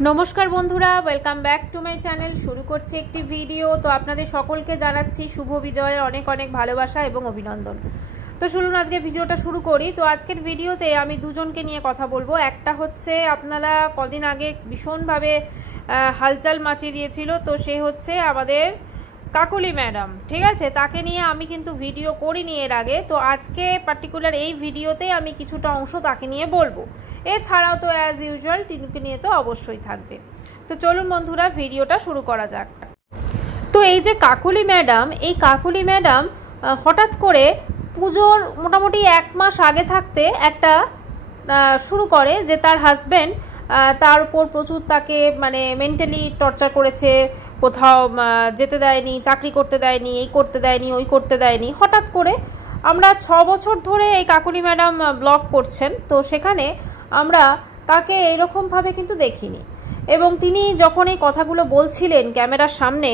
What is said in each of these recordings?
নমস্কার বন্ধুরা, welcome back to my channel. শুরু করছি একটি ভিডিও। তো আপনাদের সকলকে জানাচ্ছি শুভ বিজয়ের অনেক অনেক ভালোবাসা এবং অভিনন্দন। তো শুনুন, আজকে ভিডিওটা শুরু করি। তো আজকের ভিডিওতে আমি দুজনকে নিয়ে কথা বলবো। একটা হচ্ছে আপনারা কদিন আগে ভীষণভাবে হালচাল মাচিয়ে দিয়েছিল, তো সে হচ্ছে আমাদের কাকুলি ম্যাডাম, ঠিক আছে। তাকে নিয়ে আমি কিন্তু ভিডিও করিনি এর আগে। তো আজকে পার্টিকুলার এই ভিডিওতে আমি কিছুটা অংশ তাকে নিয়ে বলবো। এছাড়াও তো অ্যাজ ইউজুয়াল টিনুকে নিয়ে তো অবশ্যই থাকবে। তো চলুন বন্ধুরা, ভিডিওটা শুরু করা যাক। তো এই যে কাকুলি ম্যাডাম, এই কাকুলি ম্যাডাম হঠাৎ করে পুজোর মোটামুটি 1 মাস আগে থাকতে একটা শুরু করে যে তার হাজব্যান্ড তার উপর প্রচুর তাকে মেন্টালি টর্চার করেছে, কোথাও যেতে দেয়নি, চাকরি করতে দেয়নি, এই করতে দেয়নি, ওই করতে দেয়নি। হঠাৎ করে আমরা 6 বছর ধরে এই কাকুলি ম্যাডাম ব্লগ করছেন, তো সেখানে আমরা তাকে এইরকমভাবে কিন্তু দেখিনি। এবং তিনি যখন এই কথাগুলো বলছিলেন ক্যামেরার সামনে,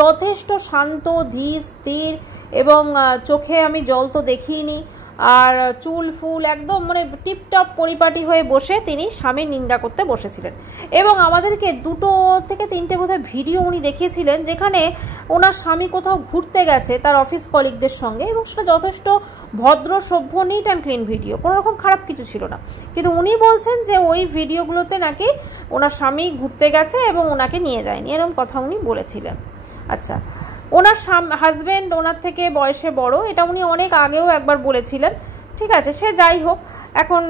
যথেষ্ট শান্ত, ধীর স্থির, এবং চোখে আমি জল তো দেখিনি, আর চুল ফুল একদম টিপটপ পরিপাটি হয়ে বসে তিনি স্বামীর নিন্দা করতে বসেছিলেন। এবং আমাদেরকে 2 থেকে 3টে বোধহয় ভিডিও উনি দেখিয়েছিলেন যেখানে ওনার স্বামী কোথাও ঘুরতে গেছে তার অফিস কলিগদের সঙ্গে, এবং সেটা যথেষ্ট ভদ্র, সভ্য, নিট অ্যান্ড ক্লিন ভিডিও, কোনো রকম খারাপ কিছু ছিল না। কিন্তু উনি বলছেন যে ওই ভিডিওগুলোতে নাকি ওনার স্বামী ঘুরতে গেছে এবং ওনাকে নিয়ে যায়নি, এরকম কথা উনি বলেছিলেন। আচ্ছা, ওনার হাজব্যান্ড ওনার থেকে বয়সে বড়, এটা উনি অনেক আগেও একবার বলেছিলেন, ঠিক আছে। সে যাই হোক, এখন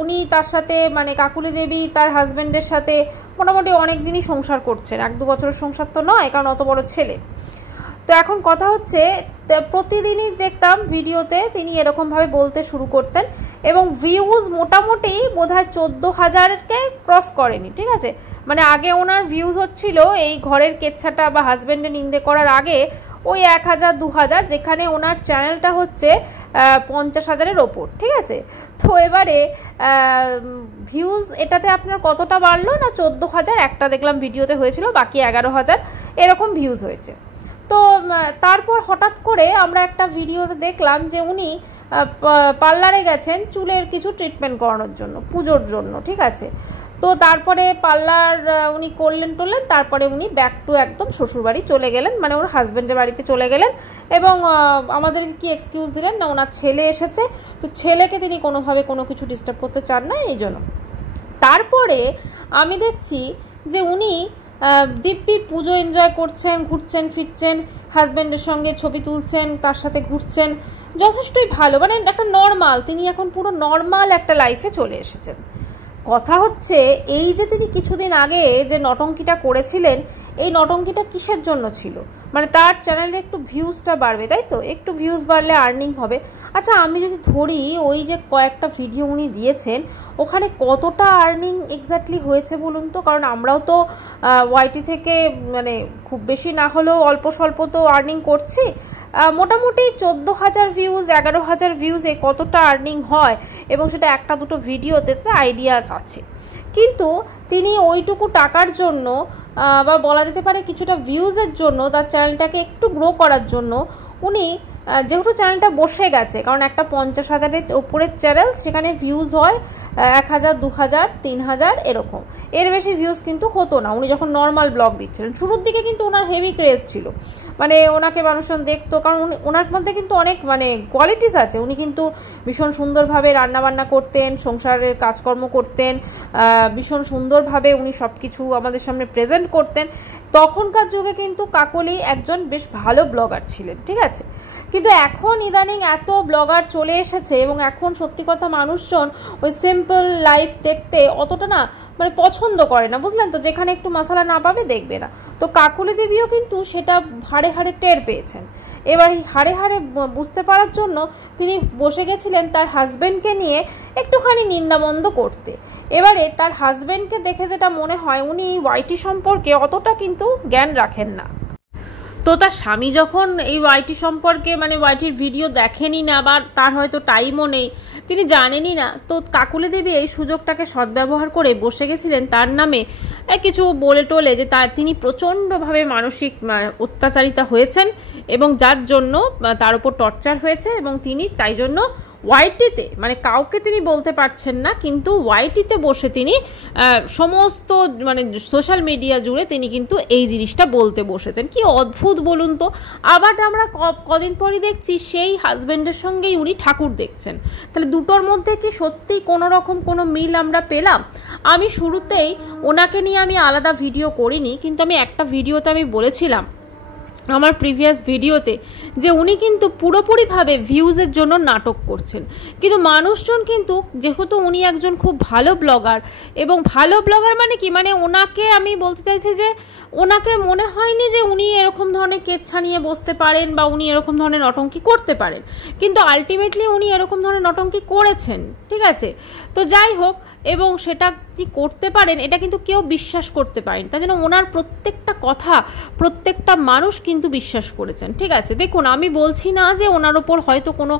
উনি তার সাথে কাকুলি দেবী তার হাজব্যান্ডের সাথে মোটামুটি অনেক দিনই সংসার করছেন, 1-2 বছরের সংসার তো নয়, কারণ অত বড় ছেলে। তো এখন কথা হচ্ছে, প্রতিদিনই দেখতাম ভিডিওতে তিনি এরকমভাবে বলতে শুরু করতেন, এবং ভিউজ মোটামুটি বোধহয় 14,000-কে ক্রস করেনি, ঠিক আছে। আগে ওনার ভিউজ হচ্ছিল এই ঘরের কেচ্ছাটা বা হাজব্যান্ডের নিন্দে করার আগে ওই 1,000-2,000, যেখানে ওনার চ্যানেলটা হচ্ছে 50,000-এর ওপর, ঠিক আছে। তো এবারে ভিউজ এটাতে আপনার কতটা বাড়লো না, 14,000 একটা দেখলাম ভিডিওতে হয়েছিল, বাকি 11,000 এরকম ভিউজ হয়েছে। তো তারপর হঠাৎ করে আমরা একটা ভিডিওতে দেখলাম যে উনি পার্লারে গেছেন চুলের কিছু ট্রিটমেন্ট করানোর জন্য, পুজোর জন্য, ঠিক আছে। তো তারপরে পার্লার উনি করলেন, তারপরে উনি ব্যাক টু একদম শ্বশুরবাড়ি চলে গেলেন, ওর হাজব্যান্ডের বাড়িতে চলে গেলেন। এবং আমাদের কি এক্সকিউজ দিলেন না, ওনার ছেলে এসেছে, তো ছেলেকে তিনি কোনোভাবে কোনো কিছু ডিস্টার্ব করতে চান না, এই জন্য। তারপরে আমি দেখছি যে উনি দিব্যি পুজো এনজয় করছেন, ঘুরছেন ফিরছেন, হাজব্যান্ডের সঙ্গে ছবি তুলছেন, তার সাথে ঘুরছেন, যথেষ্টই ভালো, একটা নর্মাল, তিনি এখন পুরো নর্মাল একটা লাইফে চলে এসেছেন। কথা হচ্ছে এই যে তিনি কিছুদিন আগে যে নটঙ্কিটা করেছিলেন, এই নটঙ্কিটা কিসের জন্য ছিল? তার চ্যানেলে একটু ভিউজটা বাড়বে, তাই তো, একটু ভিউজ বাড়লে আর্নিং হবে। আচ্ছা, আমি যদি ধরি ওই যে কয়েকটা ভিডিও উনি দিয়েছেন, ওখানে কতটা আর্নিং এক্স্যাক্টলি হয়েছে বলুন তো? কারণ আমরাও তো ওয়াইটি থেকে খুব বেশি না হলেও অল্প স্বল্প তো আর্নিং করছি। মোটামুটি 14,000 ভিউজ, 11,000 ভিউজে কতটা আর্নিং হয়, এবং সেটা 1-2 ভিডিওতে আইডিয়া আছে। কিন্তু তিনি ওইটুকু টাকার জন্য, বা বলা যেতে পারে কিছুটা ভিউজের জন্য, তার চ্যানেলটাকে একটু গ্রো করার জন্য উনি, যেহেতু চ্যানেলটা বসে গেছে, কারণ একটা 50,000-এর ওপরের চ্যানেল, সেখানে ভিউজ হয় 1,000, 2,000, 3,000 এরকম, এর বেশি ভিউজ কিন্তু হতো না উনি যখন নর্মাল ব্লগ দিচ্ছিলেন। শুরুর দিকে কিন্তু ওনার হেভি ক্রেজ ছিল, ওনাকে মানুষজন দেখতো, কারণ ওনার মধ্যে কিন্তু অনেক কোয়ালিটিস আছে। উনি কিন্তু ভীষণ সুন্দরভাবে রান্নাবান্না করতেন, সংসারের কাজকর্ম করতেন, ভীষণ সুন্দরভাবে উনি সব কিছু আমাদের সামনে প্রেজেন্ট করতেন। তখনকার যুগে কিন্তু কাকলি একজন বেশ ভালো ব্লগার ছিলেন, ঠিক আছে। কিন্তু এখন ইদানিং এত ব্লগার চলে এসেছে, এবং এখন সত্যি কথা মানুষজন ওই সিম্পল লাইফ দেখতে অতটা না পছন্দ করে না, বুঝলেন তো, যেখানে একটু মশলা না পাবে দেখবে না। তো কাকুলি দেবীও কিন্তু সেটা হাড়ে হাড়ে টের পেয়েছেন। এবার এই হাড়ে হাড়ে বুঝতে পারার জন্য তিনি বসে গেছিলেন তার হাজব্যান্ডকে নিয়ে একটুখানি নিন্দামন্দ করতে। এবারে তার হাজব্যান্ডকে দেখে যেটা মনে হয়, উনি ওয়াইটি সম্পর্কে অতটা কিন্তু জ্ঞান রাখেন না। তো তার স্বামী যখন এই ওয়াইটি সম্পর্কে ওয়াইটির ভিডিও দেখেনি না, বা তার হয়তো টাইমও নেই, তিনি জানেনই না, তো কাকুলি দেবী এই সুযোগটাকে সদ্ব্যবহার করে বসে গেছিলেন তার নামে কিছু বলে টোলে, যে তিনি প্রচণ্ডভাবে মানসিক অত্যাচারিতা হয়েছেন, এবং যার জন্য তার উপর টর্চার হয়েছে, এবং তিনি তাই জন্য ওয়াইটিতে, মানে কাউকে তিনি বলতে পারছেন না, কিন্তু ওয়াইটিতে বসে তিনি সমস্ত মানে সোশ্যাল মিডিয়া জুড়ে তিনি কিন্তু এই জিনিসটা বলতে বসেছেন। কি অদ্ভুত বলুন তো। আবার আমরা কদিন পরই দেখছি সেই হাজব্যান্ডের সঙ্গেই উনি ঠাকুর দেখছেন। তাহলে দুটোর মধ্যে কি সত্যি কোনো রকম কোনো মিল আমরা পেলাম? আমি শুরুতেই ওনাকে নিয়ে আমি আলাদা ভিডিও করিনি, কিন্তু আমি একটা ভিডিওতে আমি বলেছিলাম আমার প্রিভিয়াস ভিডিওতে যে উনি কিন্তু পুরোপুরিভাবে ভিউজের জন্য নাটক করছেন। কিন্তু মানুষজন কিন্তু, যেহেতু উনি একজন খুব ভালো ব্লগার, এবং ভালো ব্লগার মানে কি, মানে ওনাকে আমি বলতে চাইছি যে ওনাকে মনে হয়নি যে উনি এরকম ধরনের কেচ্ছা নিয়ে বসতে পারেন বা উনি এরকম ধরনের নটঙ্কি করতে পারেন, কিন্তু আলটিমেটলি উনি এরকম ধরনের নটঙ্কি করেছেন, ঠিক আছে। তো যাই হোক, এবং সেটা কি করতে পারেন এটা কিন্তু কেউ বিশ্বাস করতে পারেন, তাই জন্য ওনার প্রত্যেকটা কথা প্রত্যেকটা মানুষ কিন্তু বিশ্বাস করেছেন, ঠিক আছে। দেখুন, আমি বলছি না যে ওনার ওপর হয়তো কোনো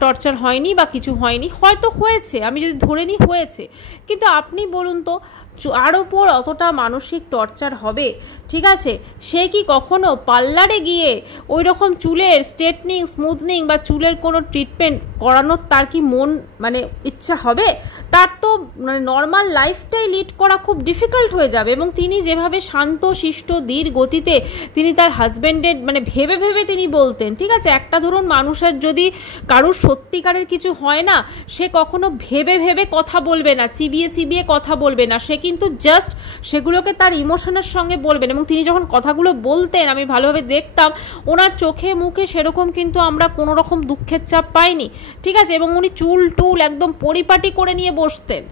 টর্চার হয়নি বা কিছু হয়নি, হয়তো হয়েছে, আমি যদি ধরে নিই হয়েছে, কিন্তু আপনি বলুন তো যার ওপর অতটা মানসিক টর্চার হবে, ঠিক আছে, সে কি কখনো পার্লারে গিয়ে ওই রকম চুলের স্ট্রেটনিং, স্মুথনিং বা চুলের কোনো ট্রিটমেন্ট করানোর তার কি মন মানে ইচ্ছা হবে? তার তো মানে নর্মাল লাইফটাই লিড করা খুব ডিফিকাল্ট হয়ে যাবে। এবং তিনি যেভাবে শান্ত শিষ্ট ধীর গতিতে তিনি তার হাজব্যান্ডের মানে ভেবে ভেবে তিনি বলতেন, ঠিক আছে। একটা ধরুন মানুষের যদি কারুর সত্যিকারের কিছু হয় না, সে কখনো ভেবে ভেবে কথা বলবে না, চিবিয়ে চিবিয়ে কথা বলবে না, সে কিন্তু জাস্ট সেগুলোকে তার ইমোশনের সঙ্গে বলবেন। এবং তিনি যখন কথাগুলো বলতেন আমি ভালোভাবে দেখতাম ওনার চোখে মুখে সেরকম কিন্তু আমরা কোনো রকম দুঃখের চাপ পাইনি, ঠিক আছে। এবং উনি চুল টুল একদম পরিপাটি করে নিয়ে বসতেন,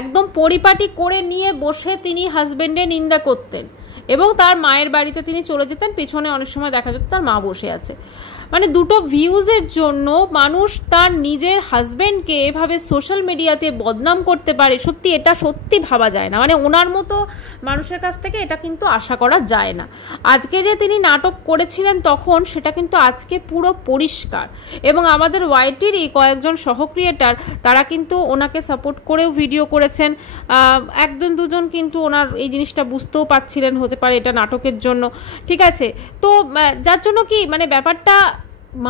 একদম পরিপাটি করে নিয়ে বসে তিনি হাজব্যান্ডের নিন্দা করতেন, এবং তার মায়ের বাড়িতে তিনি চলে যেতেন, পেছনে অনেক সময় দেখা যেত তার মা বসে আছে। মানে দুটো ভিউজের জন্য মানুষ তার নিজের হাজব্যান্ডকে এভাবে সোশ্যাল মিডিয়াতে বদনাম করতে পারে, সত্যি এটা সত্যি ভাবা যায় না। মানে ওনার মতো মানুষের কাছ থেকে এটা কিন্তু আশা করা যায় না। আজকে যে তিনি নাটক করেছিলেন তখন, সেটা কিন্তু আজকে পুরো পরিষ্কার। এবং আমাদের ওয়াইটিরই কয়েকজন সহক্রিয়েটার তারা কিন্তু ওনাকে সাপোর্ট করেও ভিডিও করেছেন। একজন দুজন কিন্তু ওনার এই জিনিসটা বুঝতেও পারছিলেন হতে পারে এটা নাটকের জন্য, ঠিক আছে। তো যার জন্য কি মানে ব্যাপারটা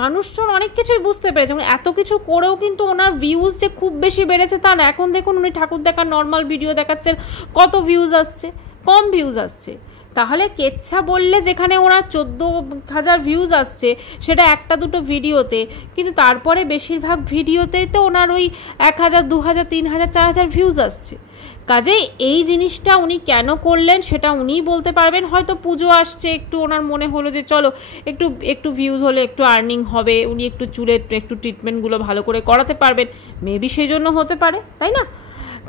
মানুষজন অনেক কিছুই বুঝতে পেরেছে। এবং এত কিছু করেও কিন্তু ওনার ভিউজ যে খুব বেশি বেড়েছে তা না। এখন দেখুন উনি ঠাকুর দেখার নর্মাল ভিডিও দেখাচ্ছেন, কত ভিউজ আসছে? কম ভিউজ আসছে। তাহলে কেচ্ছা বললে যেখানে ওনার 14,000 ভিউজ আসছে সেটা একটা দুটো ভিডিওতে, কিন্তু তারপরে বেশিরভাগ ভিডিওতেই তো ওনার ওই 1,000, 2,000, 3,000, 4,000 ভিউজ আসছে। কাজেই এই জিনিসটা উনি কেন করলেন সেটা উনিই বলতে পারবেন। হয়তো পুজো আসছে, একটু ওনার মনে হলো যে চলো একটু ভিউজ হলে একটু আর্নিং হবে, উনি একটু চুলের একটু ট্রিটমেন্টগুলো ভালো করে করাতে পারবেন, মেবি সেই জন্য হতে পারে, তাই না?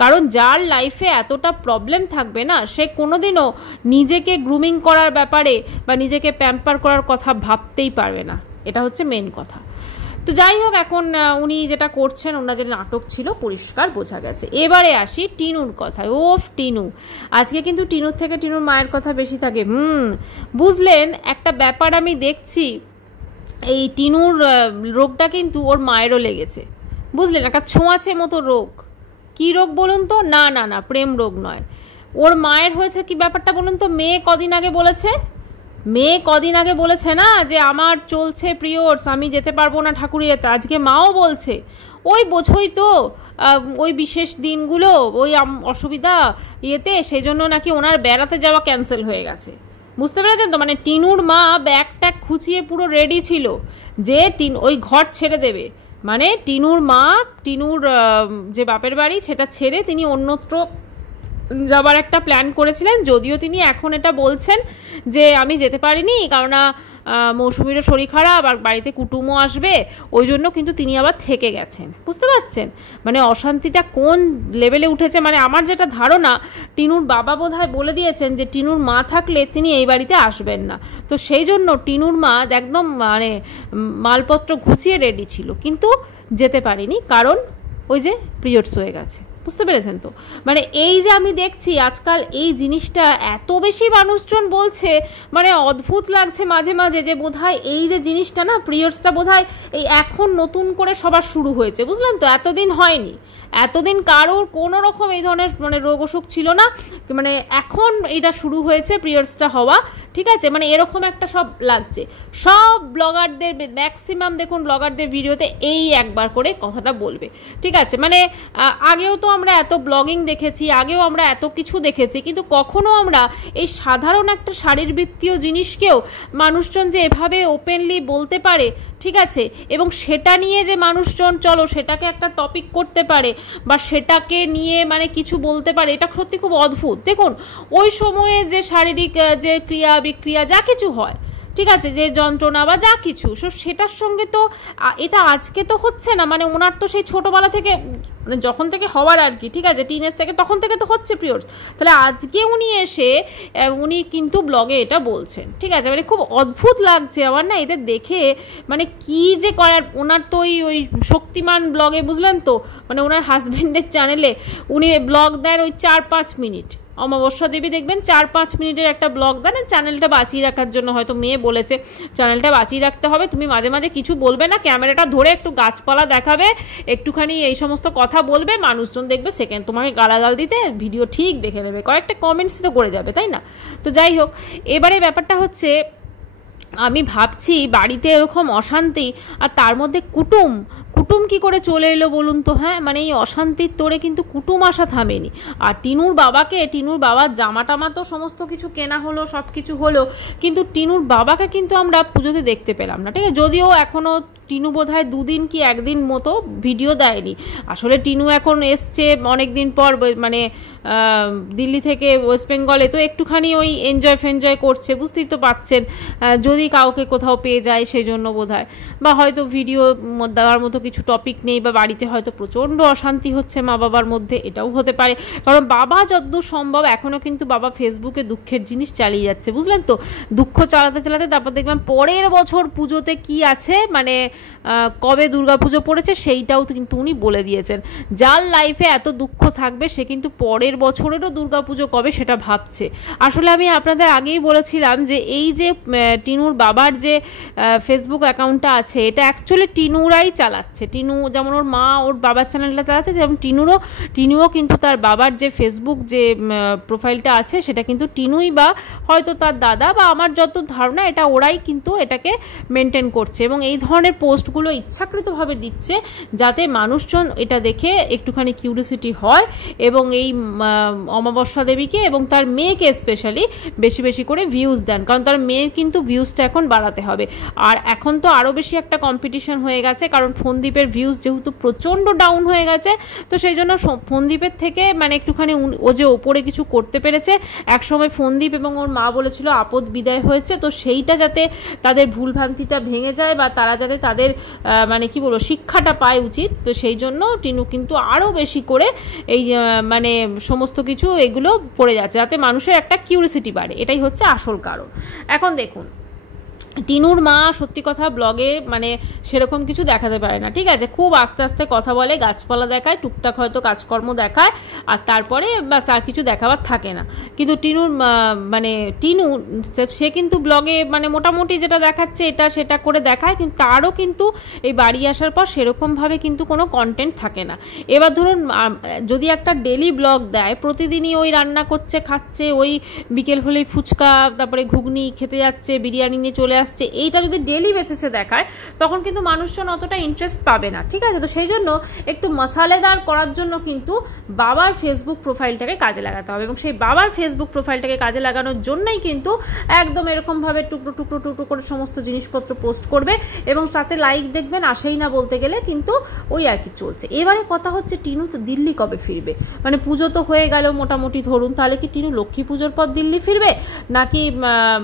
কারণ যার লাইফে এতটা প্রবলেম থাকবে না, সে কোনোদিনও নিজেকে গ্রুমিং করার ব্যাপারে বা নিজেকে প্যাম্পার করার কথা ভাবতেই পারবে না। এটা হচ্ছে মেন কথা। তো যাই হোক, এখন উনি যেটা করছেন, ওনার যে নাটক ছিল পরিষ্কার বোঝা গেছে। এবারে আসি টিনুর কথায়। ওফ টিনু, আজকে কিন্তু টিনুর থেকে টিনুর মায়ের কথা বেশি থাকে। বুঝলেন, একটা ব্যাপার আমি দেখছি, এই টিনুর রোগটা কিন্তু ওর মায়েরও লেগেছে, বুঝলেন, একটা ছোঁয়াচে মতো রোগ। কি রোগ বলুন তো? না না না, প্রেম রোগ নয়। ওর মায়ের হয়েছে কি ব্যাপারটা বলুন তো? মেয়ে কদিন আগে বলেছে না যে আমার চলছে পিরিয়ডস, আমি যেতে পারবো না ঠাকুরিয়াতে। আজকে মাও বলছে, ওই বোঝোই তো ওই বিশেষ দিনগুলো ওই অসুবিধা ইয়েতে, সেই জন্য নাকি ওনার বেড়াতে যাওয়া ক্যান্সেল হয়ে গেছে। বুঝতে পেরেছেন তো? মানে টিনুর মা ব্যাগ ট্যাগ খুঁচিয়ে পুরো রেডি ছিল যে ওই ঘর ছেড়ে দেবে। মানে টিনুর মা টিনুর যে বাপের বাড়ি সেটা ছেড়ে তিনি অন্যত্র যাবার একটা প্ল্যান করেছিলেন। যদিও তিনি এখন এটা বলছেন যে আমি যেতে পারিনি, কেননা মৌসুমীরও শরীর খারাপ আর বাড়িতে কুটুমও আসবে, ওই জন্য কিন্তু তিনি আবার থেকে গেছেন। বুঝতে পারছেন মানে অশান্তিটা কোন লেভেলে উঠেছে। মানে আমার যেটা ধারণা, টিনুর বাবা বোধহয় বলে দিয়েছেন যে টিনুর মা থাকলে তিনি এই বাড়িতে আসবেন না। তো সেই জন্য টিনুর মা একদম মানে মালপত্র গুছিয়ে রেডি ছিল, কিন্তু যেতে পারিনি, কারণ ওই যে পিরিয়ডস হয়ে গেছে। বুঝতে পেরেছেন তো? মানে এই যে আমি দেখছি আজকাল এই জিনিসটা এত বেশি মানুষজন বলছে, মানে অদ্ভুত লাগছে মাঝে মাঝে যে বোধহয় এই যে জিনিসটা না, পিরিয়ডসটা বোধহয় এই এখন নতুন করে সবার শুরু হয়েছে, বুঝলেন তো? এতদিন হয়নি, এতদিন কারোর কোনো রকম এই ধরনের মানে রোগ অসুখ ছিল না, মানে এখন এটা শুরু হয়েছে পিরিয়ডসটা হওয়া, ঠিক আছে? মানে এরকম একটা সব লাগছে। সব ব্লগারদের ম্যাক্সিমাম দেখুন ব্লগারদের ভিডিওতে এই একবার করে কথাটা বলবে, ঠিক আছে? মানে আগেও তো আমরা এত ব্লগিং দেখেছি, আগেও আমরা এত কিছু দেখেছি, কিন্তু কখনো আমরা এই সাধারণ একটা শারীরবৃত্তীয় জিনিসকেও মানুষজন যে এভাবে ওপেনলি বলতে পারে, ঠিক আছে, এবং সেটা নিয়ে যে মানুষজন চলো সেটাকে একটা টপিক করতে পারে বা সেটাকে নিয়ে মানে কিছু বলতে পারে, এটা সত্যি খুব অদ্ভুত। দেখুন ওই সময়ে যে শারীরিক যে ক্রিয়া বিক্রিয়া যা কিছু হয়, ঠিক আছে, যে যন্ত্রণা বা যা কিছু, সেটার সঙ্গে তো এটা আজকে তো হচ্ছে না, মানে ওনার তো সেই ছোটোবেলা থেকে মানে যখন থেকে হওয়ার আর কি, ঠিক আছে, টিনেজ থেকে তখন থেকে তো হচ্ছে পিরিয়ডস, তাহলে আজকে উনি এসে উনি কিন্তু ব্লগে এটা বলছেন, ঠিক আছে? মানে খুব অদ্ভুত লাগছে আমার না এদের দেখে, মানে কি যে করার। ওনার তো ওই শক্তিমান ব্লগে, বুঝলেন তো, মানে ওনার হাজব্যান্ডের চ্যানেলে উনি ব্লগ দেন ওই 4-5 মিনিট, অমাবস্যা দেবী দেখবেন 4-5 মিনিটের একটা ব্লগ দেন, চ্যানেলটা বাঁচিয়ে রাখার জন্য, হয়তো মেয়ে বলেছে চ্যানেলটা বাঁচিয়ে রাখতে হবে, তুমি মাঝে মাঝে কিছু বলবে না, ক্যামেরাটা ধরে একটু গাছপালা দেখাবে, একটুখানি এই সমস্ত কথা বলবে, মানুষজন দেখবে সেকেন্ড তোমাকে গালাগাল দিতে ভিডিও ঠিক দেখে নেবে, কয়েকটা কমেন্টস তো করে যাবে, তাই না? তো যাই হোক, এবারে ব্যাপারটা হচ্ছে আমি ভাবছি বাড়িতে এরকম অশান্তি, আর তার মধ্যে কুটুম কি করে চলে এলো বলুন তো? হ্যাঁ, মানে এই অশান্তির তোড়ে কিন্তু কুটুম আসা থামেনি। আর টিনুর বাবার জামা টামা তো সমস্ত কিছু কেনা হলো, সব কিছু হলো, কিন্তু টিনুর বাবাকে কিন্তু আমরা পুজোতে দেখতে পেলাম না, ঠিক আছে? যদিও এখনও টিনু বোধহয় 2 দিন কি 1 দিন মতো ভিডিও দেয়নি। আসলে টিনু এখন এসছে অনেক দিন পর, মানে দিল্লি থেকে ওয়েস্ট বেঙ্গলে, তো একটুখানি ওই এনজয় করছে, বুঝতেই তো পারছেন, যদি কাউকে কোথাও পেয়ে যায় সেই জন্য বোধহয়, বা হয়তো ভিডিও দেওয়ার মতো কিছু টপিক নেই, বা বাড়িতে হয়তো প্রচণ্ড অশান্তি হচ্ছে মা বাবার মধ্যে, এটাও হতে পারে। কারণ বাবা যতদূর সম্ভব এখনও কিন্তু বাবা ফেসবুকে দুঃখের জিনিস চালিয়ে যাচ্ছে, বুঝলেন তো? দুঃখ চালাতে তারপর দেখলাম পরের বছর পুজোতে কি আছে, মানে কবে দুর্গাপুজো পড়েছে সেইটাও কিন্তু উনি বলে দিয়েছেন। যার লাইফে এত দুঃখ থাকবে সে কিন্তু পরের বছরেরও দুর্গাপুজো কবে সেটা ভাবছে। আসলে আমি আপনাদের আগেই বলেছিলাম যে এই যে টিনুর বাবার যে ফেসবুক অ্যাকাউন্টটা আছে, এটা অ্যাকচুয়ালি টিনুরাই চালাচ্ছে। টিনু যেমন ওর মা ওর বাবার চ্যানেলটা চালাচ্ছে, যেমন টিনুও কিন্তু তার বাবার যে ফেসবুক যে প্রোফাইলটা আছে সেটা কিন্তু টিনুই বা হয়তো তার দাদা বা আমার যত ধারণা এটা ওরাই কিন্তু এটাকে মেনটেন করছে, এবং এই ধরনের পোস্টগুলো ইচ্ছাকৃতভাবে দিচ্ছে যাতে মানুষজন এটা দেখে একটুখানি কিউরিওসিটি হয়, এবং এই অমাবস্যা দেবীকে এবং তার মেয়েকে স্পেশালি বেশি বেশি করে ভিউজ দেন, কারণ তার মেয়ের কিন্তু ভিউজটা এখন বাড়াতে হবে। আর এখন তো আরও বেশি একটা কম্পিটিশন হয়ে গেছে, কারণ ফোনদীপের ভিউজ যেহেতু প্রচণ্ড ডাউন হয়ে গেছে, তো সেই জন্য ফোনদীপের থেকে মানে একটুখানি ও যে ওপরে কিছু করতে পেরেছে, একসময় ফোনদীপ এবং ওর মা বলেছিল আপদ বিদায় হয়েছে, তো সেইটা যাতে তাদের ভুলভ্রান্তিটা ভেঙে যায় বা তারা যাতে তাদের মানে কি বলবো শিক্ষাটা পায় উচিত, তো সেই জন্য টিনু কিন্তু আরও বেশি করে এই মানে সমস্ত কিছু এগুলো পড়ে যাচ্ছে যাতে মানুষের একটা কিউরিওসিটি বাড়ে, এটাই হচ্ছে আসল কারণ। এখন দেখুন টিনুর মা সত্যি কথা ব্লগে মানে সেরকম কিছু দেখাতে পারে না, ঠিক আছে, খুব আস্তে আস্তে কথা বলে, গাছপালা দেখায়, টুকটাক হয়তো কাজকর্ম দেখায়, আর তারপরে ব্যাস আর কিছু দেখাবার থাকে না। কিন্তু টিনু সে কিন্তু ব্লগে মানে মোটামুটি যেটা দেখাচ্ছে এটা সেটা করে দেখায়, কিন্তু তারও কিন্তু এই বাড়ি আসার পর সেরকমভাবে কিন্তু কোনো কন্টেন্ট থাকে না। এবার ধরুন যদি একটা ডেলি ব্লগ দেয়, প্রতিদিনই ওই রান্না করছে, খাচ্ছে, ওই বিকেল হলেই ফুচকা তারপরে ঘুগনি খেতে যাচ্ছে, বিরিয়ানি নিয়ে চলে আসছে, এইটা যদি ডেলি বেসিসে দেখায় তখন কিন্তু মানুষজন অতটা ইন্টারেস্ট পাবে না, ঠিক আছে? তো সেই জন্য একটু মশালেদার করার জন্য কিন্তু বাবার ফেসবুক প্রোফাইলটাকে কাজে লাগাতে হবে, এবং সেই বাবার ফেসবুক প্রোফাইলটাকে কাজে লাগানোর জন্যই কিন্তু একদম এরকমভাবে টুকরো করে সমস্ত জিনিসপত্র পোস্ট করবে, এবং সাথে লাইক দেখবেন আসেই না বলতে গেলে, কিন্তু ওই আর কি চলছে। এবারে কথা হচ্ছে টিনু তো দিল্লি কবে ফিরবে? মানে পুজো তো হয়ে গেল মোটামুটি ধরুন, তাহলে কি টিনু লক্ষ্মী পুজোর পর দিল্লি ফিরবে, নাকি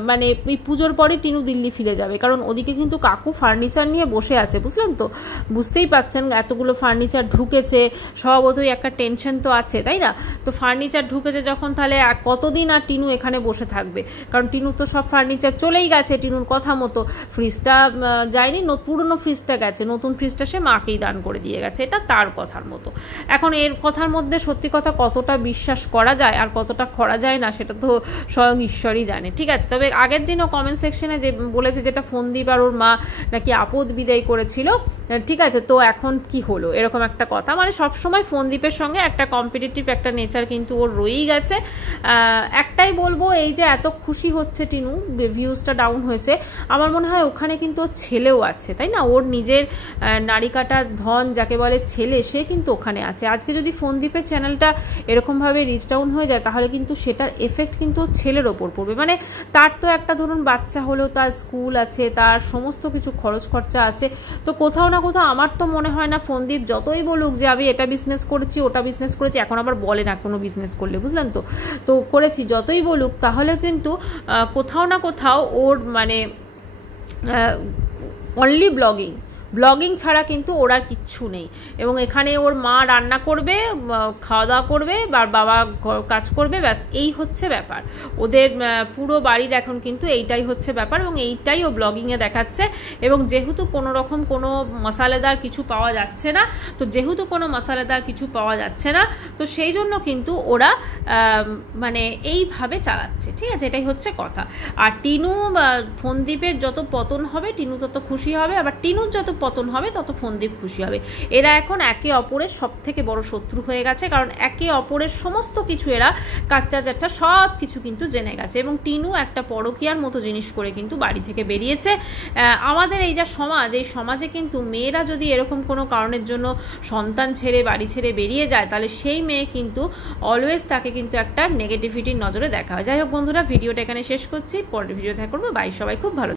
মানে এই পুজোর পরে টিনু দিল্লি ফিরে যাবে, কারণ ওদিকে কিন্তু কাকু ফার্নিচার নিয়ে বসে আছে, বুঝলেন তো, বুঝতেই পারছেন এতগুলো ফার্নিচার ঢুকেছে, স্বভাবতই একটা টেনশন তো আছে, তাই না? তো ফার্নিচার ঢুকেছে যখন, তাহলে কতদিন আর টিনু এখানে বসে থাকবে, কারণ টিনু তো সব ফার্নিচার চলেই গেছে টিনুর কথা মতো, ফ্রিজটা যায়নি, পুরনো ফ্রিজটা গেছে, নতুন ফ্রিজটা সে মাকেই দান করে দিয়ে গেছে, এটা তার কথার মতো। এখন এর কথার মধ্যে সত্যি কথা কতটা বিশ্বাস করা যায় আর কতটা করা যায় না সেটা তো স্বয়ং ঈশ্বরই জানে, ঠিক আছে। তবে আগের দিনও কমেন্ট সেকশনে যে বলেছে যেটা ফোনদীপ আর ওর মা নাকি আপদ বিদায় করেছিল, ঠিক আছে, তো এখন কি হলো, এরকম একটা কথা, মানে সবসময় ফোনদীপের সঙ্গে একটা কম্পিটিটিভ একটা নেচার কিন্তু ওর রয়েই গেছে। একটাই বলবো, এই যে এত খুশি হচ্ছে টিনু, ভিউজটা ডাউন হয়েছে, আমার মনে হয় ওখানে কিন্তু ওর ছেলেও আছে, তাই না? ওর নিজের নারিকাটার ধন যাকে বলে ছেলে, সে কিন্তু ওখানে আছে। আজকে যদি ফোনদীপের চ্যানেলটা এরকমভাবে রিচ ডাউন হয়ে যায়, তাহলে কিন্তু সেটার এফেক্ট কিন্তু ওর ছেলের ওপর পড়বে। মানে তার তো একটা ধরুন বাচ্চা হলেও তার স্কুল আছে, তার সমস্ত কিছু খরচ খরচা আছে, তো কোথাও না কোথাও আমার তো মনে হয় না ফোনদীপ যতই বলুক যে আমি এটা বিজনেস করেছি ওটা বিজনেস করেছি, এখন আবার বলে না কোনো বিজনেস করলে, বুঝলেন তো, তো করেছি যতই বলুক, তাহলে কিন্তু কোথাও না কোথাও ওর মানে অনলি ব্লগিং ছাড়া কিন্তু ওর আর কিচ্ছু নেই। এবং এখানে ওর মা রান্না করবে, খাওয়া দাওয়া করবে, আর বাবা কাজ করবে, ব্যাস এই হচ্ছে ব্যাপার ওদের পুরো বাড়ির এখন কিন্তু এইটাই হচ্ছে ব্যাপার, এবং এইটাই ও ব্লগিংয়ে দেখাচ্ছে। এবং যেহেতু কোনো রকম কোনো মশালেদার কিছু পাওয়া যাচ্ছে না, তো সেই জন্য কিন্তু ওরা মানে এইভাবে চালাচ্ছে, ঠিক আছে, এটাই হচ্ছে কথা। আর টিনু ফোনদীপের যত পতন হবে টিনু তত খুশি হবে, আবার টিনুর যত পতন হবে তত ফোনদীপ খুশি হবে। এরা এখন একে অপরের সব থেকে বড় শত্রু হয়ে গেছে, কারণ একে অপরের সমস্ত কিছু এরা কাচ্চা জ্যাঠা সব কিছু কিন্তু জেনে গেছে। এবং টিনু একটা পরকীয়ার মতো জিনিস করে কিন্তু বাড়ি থেকে বেরিয়েছে। আমাদের এই যা সমাজ, এই সমাজে কিন্তু মেয়েরা যদি এরকম কোনো কারণের জন্য সন্তান ছেড়ে বাড়ি ছেড়ে বেরিয়ে যায়, তাহলে সেই মেয়ে কিন্তু অলওয়েজ তাকে কিন্তু একটা নেগেটিভিটির নজরে দেখা হয়। যাই হোক বন্ধুরা, ভিডিওটা এখানে শেষ করছি, পরের ভিডিও দেখা করবো, বাই, সবাই খুব ভালো।